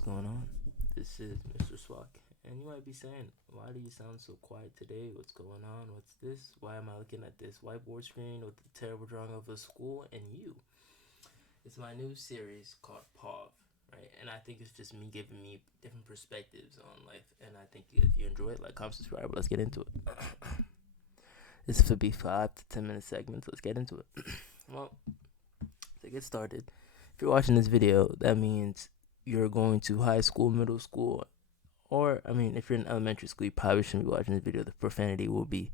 What's going on? This is Mr. Swak, and you might be saying, why do you sound so quiet today? What's going on? What's this? Why am I looking at this whiteboard screen with the terrible drawing of a school and you? It's my new series called POV, right? And I think it's just me giving me different perspectives on life, and I think if you enjoy it, like, comment, subscribe. Let's get into it. This would be 5 to 10 minute segments. Let's get into it. Well, to get started, if you're watching this video, that means you're going to high school, middle school, or if you're in elementary school, you probably shouldn't be watching this video. The profanity will be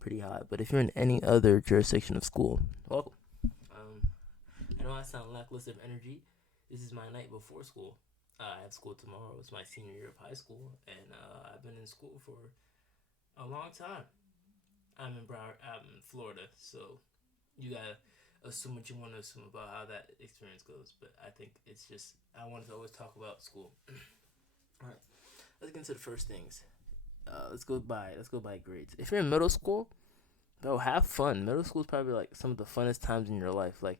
pretty high. But if you're in any other jurisdiction of school, welcome. I know I sound lackluster of energy. This is my night before school. I have school tomorrow. It's my senior year of high school, and I've been in school for a long time. I'm in Florida, so you gotta assume what you want to assume about how that experience goes. But I think it's just I wanted to always talk about school. All right, let's get into the first things. Let's go by grades. If you're in middle school, though, have fun. Middle school is probably like some of the funnest times in your life. Like,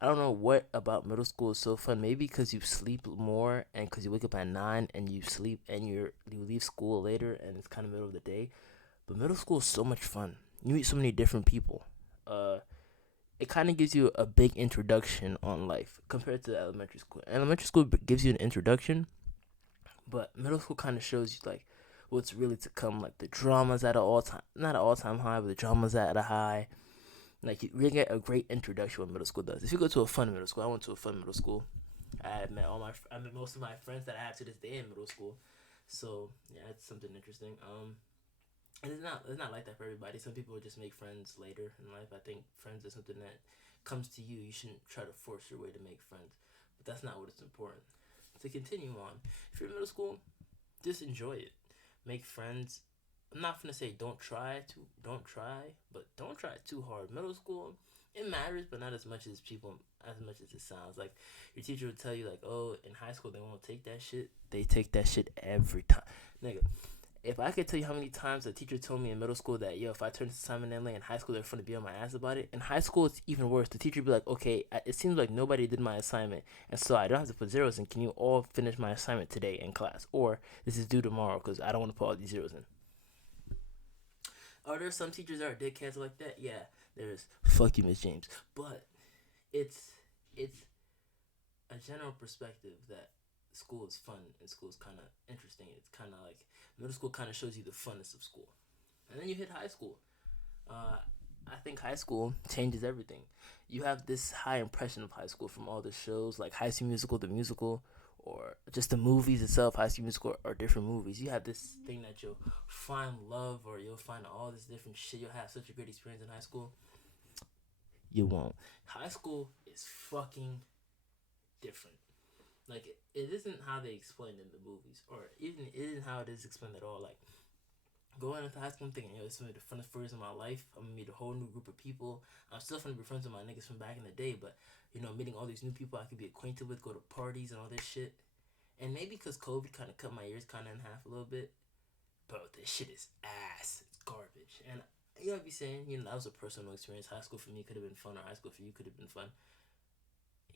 I don't know what about middle school is so fun. Maybe because you sleep more and because you wake up at 9 and you sleep and you leave school later and it's kind of middle of the day. But middle school is so much fun. You meet so many different people. It kind of gives you a big introduction on life compared to elementary school. Elementary school gives you an introduction, but middle school kind of shows you like what's really to come. Like the dramas at an all time, not an all time high, but the dramas at a high. Like you really get a great introduction what middle school does. If you go to a fun middle school, I went to a fun middle school. I met most of my friends that I have to this day in middle school. So yeah, it's something interesting. And it's not like that for everybody. Some people just make friends later in life. I think friends is something that comes to you. You shouldn't try to force your way to make friends. But that's not what is important. To continue on, if you're in middle school, just enjoy it. Make friends. I'm not gonna say don't try, but don't try too hard. Middle school, it matters, but not as much as it sounds. Like your teacher would tell you, like, oh, in high school they won't take that shit. They take that shit every time, nigga. If I could tell you how many times a teacher told me in middle school that, yo, if I turn this assignment in late in high school, they're going to be on my ass about it. In high school, it's even worse. The teacher would be like, okay, it seems like nobody did my assignment, and so I don't have to put zeros in. Can you all finish my assignment today in class? Or this is due tomorrow because I don't want to put all these zeros in. Are there some teachers that are dickheads like that? Yeah, there's. Fuck you, Miss James. But it's a general perspective that school is fun and school is kind of interesting. It's kind of like middle school kind of shows you the funnest of school, and then you hit high school. Uh, I think high school changes everything. You have this high impression of high school from all the shows like High School Musical, the musical, or just the movies itself. High School Musical or different movies. You have this thing that you'll find love or you'll find all this different shit. You'll have such a great experience in high school. You won't. High school is fucking different. Like it isn't how they explained in the movies, or even it isn't how it is explained at all. Like going into high school, I'm thinking, yo, this is gonna be the funnest first of my life. I'm gonna meet a whole new group of people. I'm still gonna be friends with my niggas from back in the day, but meeting all these new people I could be acquainted with, go to parties and all this shit. And maybe because COVID kind of cut my ears kind of in half a little bit, bro, this shit is ass. It's garbage. And I'd be saying, that was a personal experience. High school for me could have been fun, or high school for you could have been fun.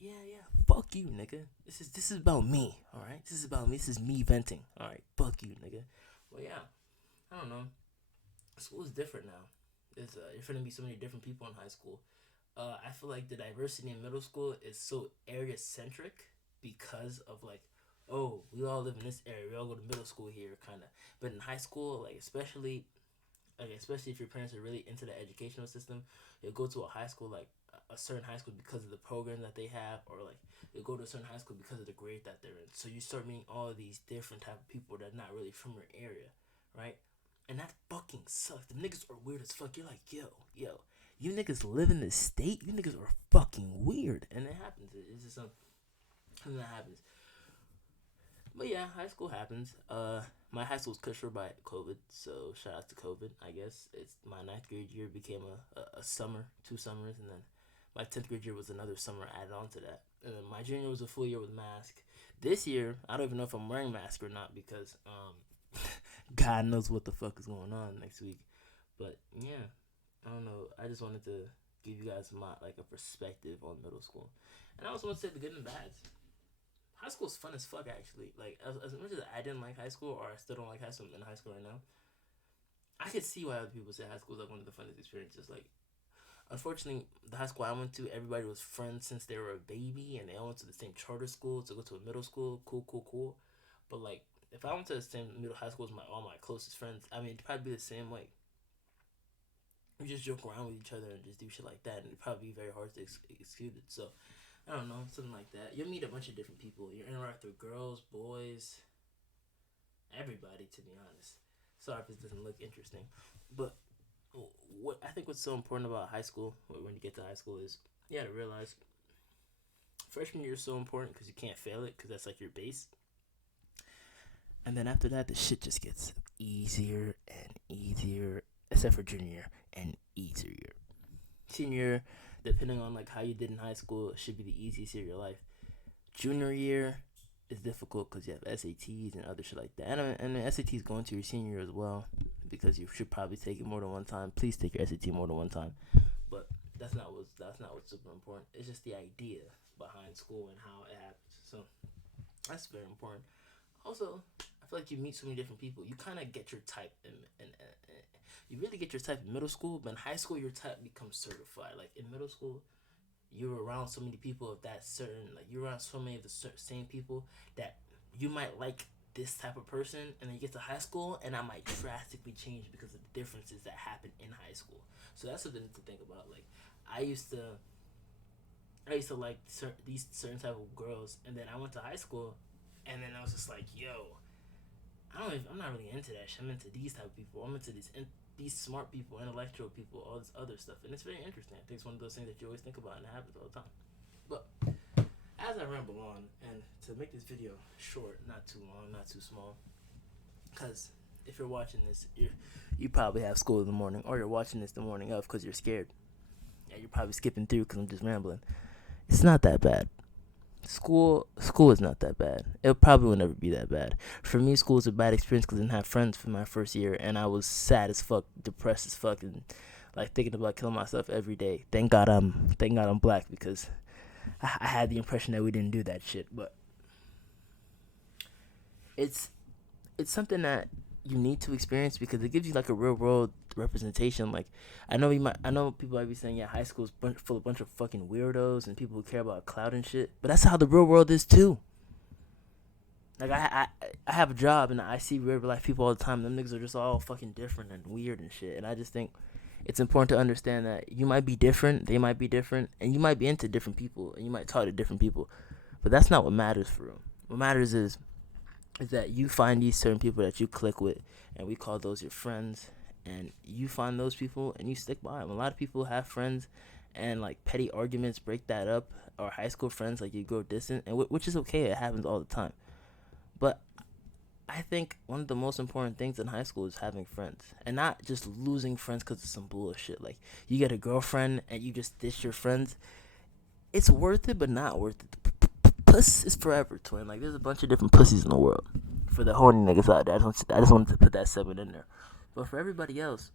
Yeah. Fuck you, nigga. This is about me. All right. This is about me. This is me venting. All right. Fuck you, nigga. Well, yeah. I don't know. School is different now. You're gonna meet so many different people in high school. I feel like the diversity in middle school is so area centric because of like, oh, we all live in this area. We all go to middle school here, kind of. But in high school, like especially if your parents are really into the educational system, you'll go to a high school like a certain high school because of the program that they have, or like you'll go to a certain high school because of the grade that they're in. So you start meeting all of these different type of people that are not really from your area, right? And that fucking sucks. The niggas are weird as fuck. You're like, yo, you niggas live in this state. You niggas are fucking weird, and it happens. It's just something that happens. But yeah, high school happens. My high school was cut short by COVID, so shout out to COVID. I guess it's my ninth grade year became a summer, 2 summers, and then my 10th grade year was another summer added on to that. And then my junior was a full year with mask. This year, I don't even know if I'm wearing mask or not because God knows what the fuck is going on next week. But yeah, I don't know. I just wanted to give you guys my like a perspective on middle school, and I also want to say the good and the bad. school is fun as fuck, actually. Like, as much as I didn't like high school, or I still don't like high school, I'm in high school right now, I could see why other people say high school is like one of the funnest experiences. Like, unfortunately, the high school I went to, everybody was friends since they were a baby, and they all went to the same charter school to go to a middle school. Cool, cool, cool. But like, if I went to the same middle high school as all my closest friends, I mean, it'd probably be the same. Like, we just joke around with each other and just do shit like that, and it'd probably be very hard to exclude it. So, I don't know, something like that. You'll meet a bunch of different people. You interact with girls, boys, everybody. To be honest, sorry if this doesn't look interesting, but what I think what's so important about high school, when you get to high school, is you gotta realize freshman year is so important because you can't fail it because that's like your base. And then after that, the shit just gets easier and easier, except for junior year, and easier. Senior year, depending on like how you did in high school, it should be the easiest year of your life. Junior year is difficult because you have SATs and other shit like that, and the SATs go into your senior year as well because you should probably take it more than one time. Please take your SAT more than one time, but that's not what's super important. It's just the idea behind school and how it happens. So that's very important. Also, I feel like you meet so many different people. You kind of get your type, and you really get your type in middle school. But in high school, your type becomes certified. Like in middle school, you're around so many people of that certain, like you're around so many of the same people that you might like this type of person, and then you get to high school, and I might drastically change because of the differences that happen in high school. So that's something to think about. Like I used to, I used to like these certain type of girls, and then I went to high school, and then I was just like, yo, I'm not really into that shit. I'm into these type of people. I'm into these smart people, intellectual people, all this other stuff, and it's very interesting. I think it's one of those things that you always think about, and it happens all the time. But as I ramble on, and to make this video short, not too long, not too small, because if you're watching this, you probably have school in the morning, or you're watching this the morning of because you're scared. Yeah, you're probably skipping through because I'm just rambling. It's not that bad. School is not that bad. It probably will never be that bad. For me, school was a bad experience because I didn't have friends for my first year, and I was sad as fuck, depressed as fuck, and like thinking about killing myself every day. Thank God I'm black because I had the impression that we didn't do that shit. But it's something that you need to experience because it gives you like a real world representation. Like I know people might be saying, yeah, high school is full of a bunch of fucking weirdos and people who care about clout and shit, but that's how the real world is too. Like I have a job and I see real life people all the time. Them niggas are just all fucking different and weird and shit, and I just think it's important to understand that you might be different, they might be different, and you might be into different people and you might talk to different people, but that's not what matters for real. What matters is that you find these certain people that you click with, and we call those your friends, and you find those people and you stick by them. A lot of people have friends, and like petty arguments break that up, or high school friends, like you grow distant, and which is okay. It happens all the time. But I think one of the most important things in high school is having friends, and not just losing friends because of some bullshit. Like you get a girlfriend and you just ditch your friends. It's worth it, but not worth it. Puss is forever, twin. Like there's a bunch of different pussies in the world. For the horny niggas out there, I just wanted to put that segment in there. But for everybody else,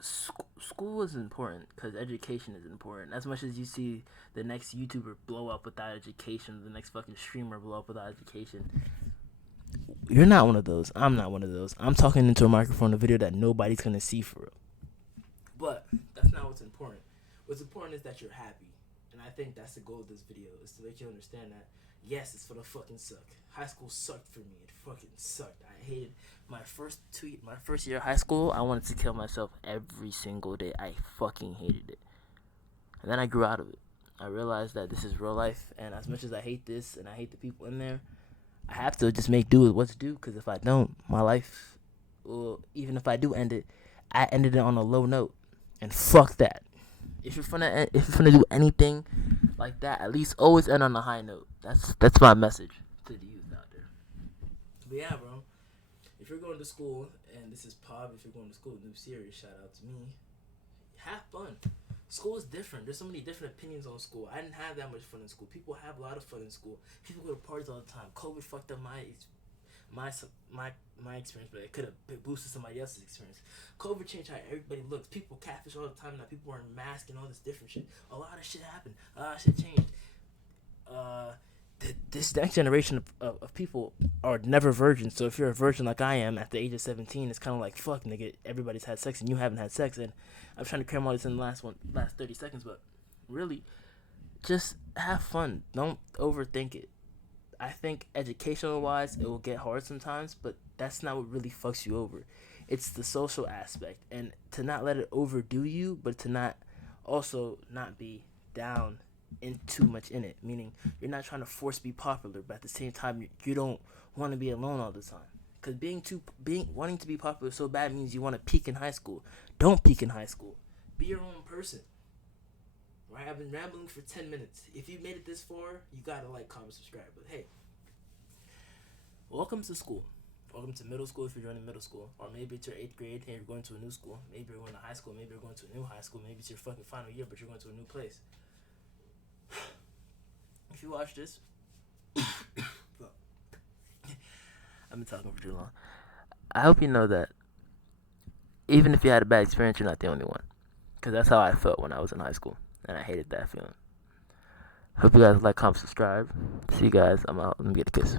school is important because education is important. As much as you see the next YouTuber blow up without education, the next fucking streamer blow up without education, you're not one of those. I'm not one of those. I'm talking into a microphone, a video that nobody's gonna see for real. But that's not what's important. What's important is that you're happy. And I think that's the goal of this video, is to make you understand that, yes, it's gonna fucking suck. High school sucked for me. It fucking sucked. I hated my first year of high school. I wanted to kill myself every single day. I fucking hated it. And then I grew out of it. I realized that this is real life, and as much as I hate this and I hate the people in there, I have to just make do with what's due, because if I don't, my life, well, even if I do end it, I ended it on a low note, and fuck that. If you're gonna do anything like that, at least always end on a high note. That's my message to the youth out there. But yeah, bro, if you're going to school, and this is Pop, if you're going to school, new series, shout out to me. Have fun. School is different. There's so many different opinions on school. I didn't have that much fun in school. People have a lot of fun in school. People go to parties all the time. COVID fucked up my experience, but it could have boosted somebody else's experience. COVID changed how everybody looks. People catfish all the time now. People wearing masks and all this different shit. A lot of shit happened. A lot of shit changed. this next generation of people are never virgins. So if you're a virgin like I am at the age of 17, it's kind of like, fuck, nigga, everybody's had sex and you haven't had sex. And I'm trying to cram all this in the last 30 seconds, but really, just have fun. Don't overthink it. I think educational wise, it will get hard sometimes, but that's not what really fucks you over. It's the social aspect, and to not let it overdo you, but to not also not be down in too much in it. Meaning, you're not trying to force be popular, but at the same time, you don't want to be alone all the time. Because wanting to be popular so bad means you want to peak in high school. Don't peak in high school. Be your own person. Right? I've been rambling for 10 minutes. If you made it this far, you gotta like, comment, subscribe. But hey, welcome to school. Welcome to middle school if you're joining middle school. Or maybe it's your 8th grade and you're going to a new school. Maybe you're going to high school. Maybe you're going to a new high school. Maybe it's your fucking final year, but you're going to a new place. If you watch this, I've been talking for too long. I hope you know that even if you had a bad experience, you're not the only one. Because that's how I felt when I was in high school. And I hated that feeling. Hope you guys like, comment, subscribe. See you guys. I'm out. Let me get a kiss.